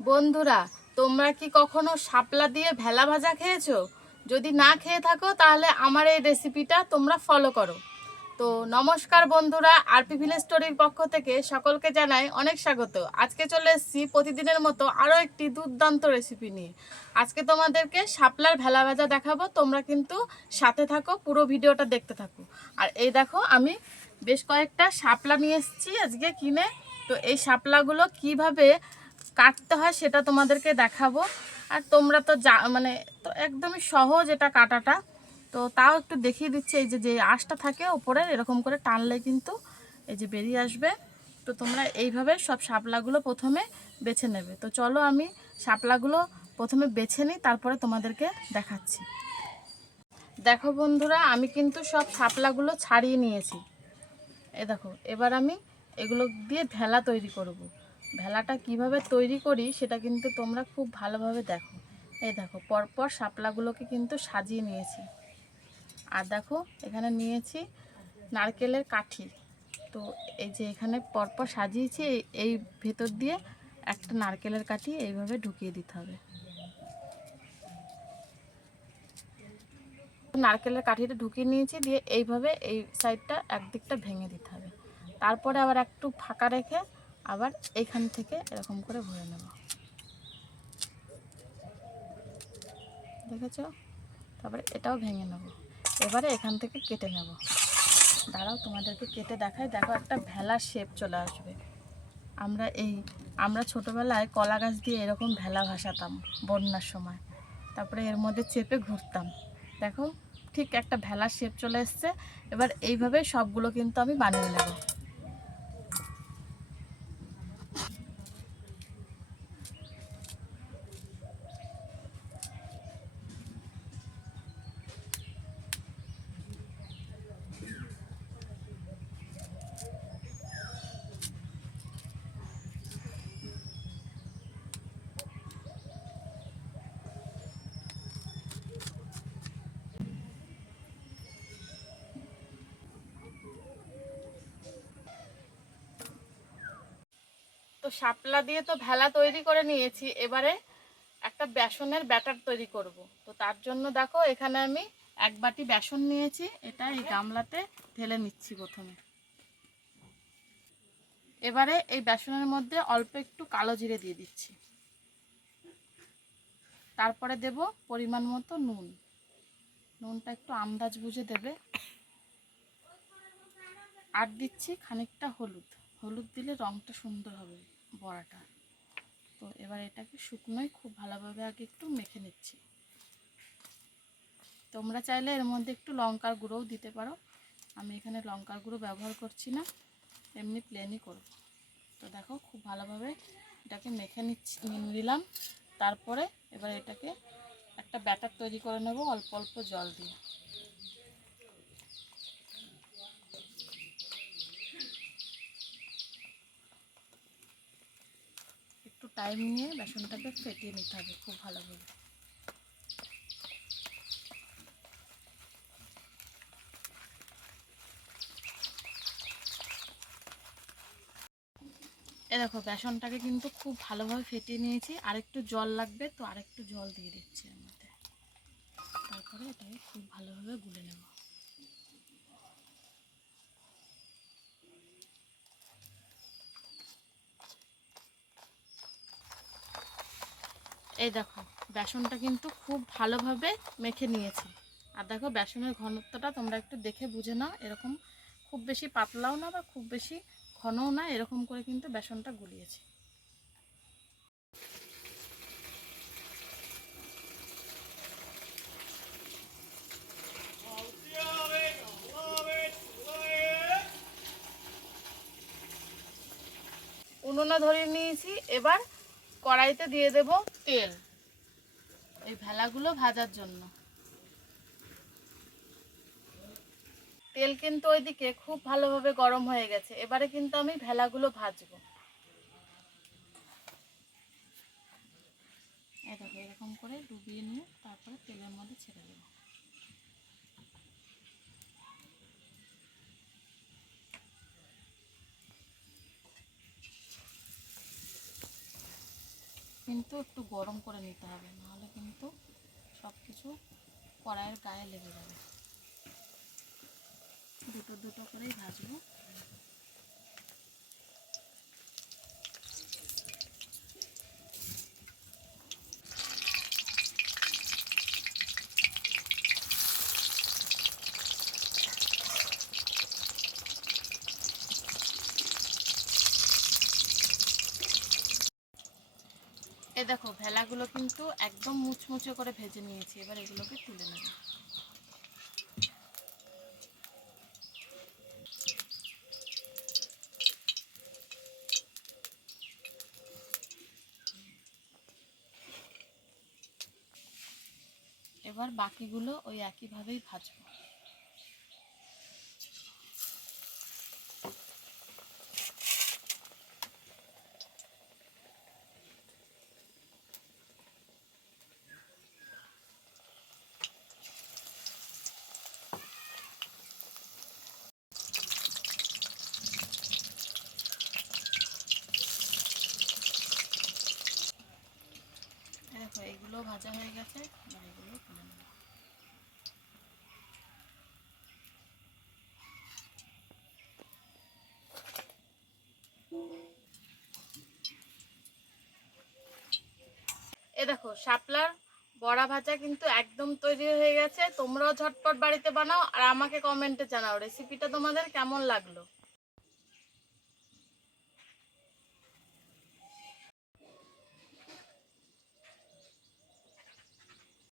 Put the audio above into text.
বন্ধুরা, তোমরা কি কখনো শাপলা দিয়ে ভেলা ভাজা খেয়েছো? যদি না খেয়ে থাকো তাহলে আমার এই রেসিপিটা তোমরা ফলো করো। তো নমস্কার বন্ধুরা, আরপি ভিলেজ স্টোরির পক্ষ থেকে সকলকে জানাই অনেক স্বাগত। আজকে চলে এসেছি প্রতিদিনের মতো আরও একটি দুর্দান্ত রেসিপি নিয়ে। আজকে তোমাদেরকে শাপলার ভেলা ভাজা দেখাবো, তোমরা কিন্তু সাথে থাকো, পুরো ভিডিওটা দেখতে থাকো। আর এই দেখো, আমি বেশ কয়েকটা শাপলা নিয়ে এসেছি আজকে কিনে। তো এই শাপলাগুলো কিভাবে কাটতে হয় সেটা তোমাদেরকে দেখাবো। আর তোমরা তো মানে তো একদমই সহজ এটা কাটাটা। তো তাও একটু দেখিয়ে দিচ্ছি। এই যে আঁশটা থাকে ওপরে, এরকম করে টানলে কিন্তু এই যে বেরিয়ে আসবে। তো তোমরা এইভাবে সব শাপলাগুলো প্রথমে বেছে নেবে। তো চলো আমি শাপলাগুলো প্রথমে বেছে নিই, তারপরে তোমাদেরকে দেখাচ্ছি। দেখো বন্ধুরা, আমি কিন্তু সব শাপলাগুলো ছাড়িয়ে নিয়েছি। এই দেখো, এবার আমি এগুলো দিয়ে ভেলা তৈরি করব। ভেলাটা কিভাবে তৈরি করি সেটা কিন্তু তোমরা খুব ভালোভাবে দেখো। এই দেখো, পরপর শাপলাগুলোকে কিন্তু সাজিয়ে নিয়েছি। আর দেখো, এখানে নিয়েছি নারকেলের কাঠি। তো এই যে এখানে পরপর সাজিয়েছি, এই ভেতর দিয়ে একটা নারকেলের কাঠি এইভাবে ঢুকিয়ে দিতে হবে। নারকেলের কাঠিটা ঢুকিয়ে নিয়েছি, দিয়ে এইভাবে এই সাইডটা একদিকটা ভেঙে দিতে হবে। তারপরে আবার একটু ফাঁকা রেখে আবার এইখান থেকে এরকম করে ভরে নেব। দেখেছো? তারপরে এটাও ভেঙে নেব। এবারে এখান থেকে কেটে নেব। দাঁড়াও, তোমাদেরকে কেটে দেখাই। দেখো, একটা ভেলার শেপ চলে আসবে। আমরা ছোটোবেলায় কলা গাছ দিয়ে এরকম ভেলা ভাসাতাম বন্যার সময়। তারপরে এর মধ্যে চেপে ঘুরতাম। দেখো, ঠিক একটা ভেলার শেপ চলে এসছে। এবার এইভাবে সবগুলো কিন্তু আমি বানিয়ে নেব। তো শাপলা দিয়ে তো ভেলা তৈরি করে নিয়েছি। এবারে একটা বেসনের ব্যাটার তৈরি করব। তো তার জন্য দেখো, এখানে আমি 1 বাটি বেসন নিয়েছি। এটা এই গামলাতে ঢেলে নিচ্ছি প্রথমে। এবারে এই বেসনের মধ্যে অল্প একটু কালো জিরে দিয়ে দিচ্ছি। তারপরে দেব পরিমাণ মতো নুন। নুনটা একটু আন্দাজ বুঝে দেবে। আর দিচ্ছি খানিকটা হলুদ। হলুদ দিলে রঙটা সুন্দর হবে বড়াটা। তো এবার এটাকে শুকনোই খুব ভালোভাবে আগে একটু মেখে নিচ্ছি। তোমরা চাইলে এর মধ্যে একটু লঙ্কার গুঁড়োও দিতে পারো। আমি এখানে লঙ্কার গুঁড়ো ব্যবহার করছি না, এমনি প্লেনই করব। তো দেখো, খুব ভালোভাবে এটাকে মেখে নিলাম। তারপরে এবার এটাকে একটা ব্যাটার তৈরি করে নেব অল্প অল্প জল দিয়ে। একটু টাইম নিয়ে বেসনটাকে ফেটিয়ে নিতে হবে খুব ভালোভাবে। এ দেখো, বেসনটাকে কিন্তু খুব ভালোভাবে ফেটিয়ে নিয়েছি। আরেকটু জল লাগবে, তো আরেকটু জল দিয়ে দিচ্ছি এর মধ্যে। তারপরে এটাকে খুব ভালোভাবে গুলে নেব। এই দেখো, বেসনটা কিন্তু খুব ভালোভাবে মেখে নিয়েছি। আর দেখো, বেসনের ঘনত্বটা তোমরা একটু দেখে বুঝে নাও। এরকম খুব বেশি পাতলাও না বা খুব বেশি ঘনও না, এরকম করে কিন্তু বেসনটা গুলিয়েছি। উনুনে ধরিয়ে নিয়েছি। এবার কড়াইতে দিয়ে দেব তেল এই ভেলাগুলো ভাজার জন্য। তেল কিন্তু ওইদিকে খুব ভালোভাবে গরম হয়ে গেছে। এবারে কিন্তু আমি ভেলাগুলো ভাজবো। এই দেখো, এরকম করে ডুবিয়ে নিয়ে তারপরে তেলের মধ্যে ছেড়ে দেবো। কিন্তু একটু গরম করে নিতে হবে, নাহলে কিন্তু সব কিছু কড়াইয়ের গায়ে লেগে যাবে। দুটো দুটো করেই ভাজবো। এ দেখো ভেলাগুলো কিন্তু একদম মুচমুচে করে ভেজে নিয়েছি, এবার এগুলোকে তুলে নেব। এবার বাকিগুলো ওই একইভাবেই ভাজবো। দেখো এইগুলো ভাজা হয়ে গেছে, এবার এগুলো তুলে নেব। এ দেখো শাপলার বড়া ভাজা কিন্তু একদম তৈরি হয়ে গেছে। তোমরাও ঝটপট বাড়িতে বানাও আর আমাকে কমেন্টে জানাও রেসিপিটা তোমাদের কেমন লাগলো।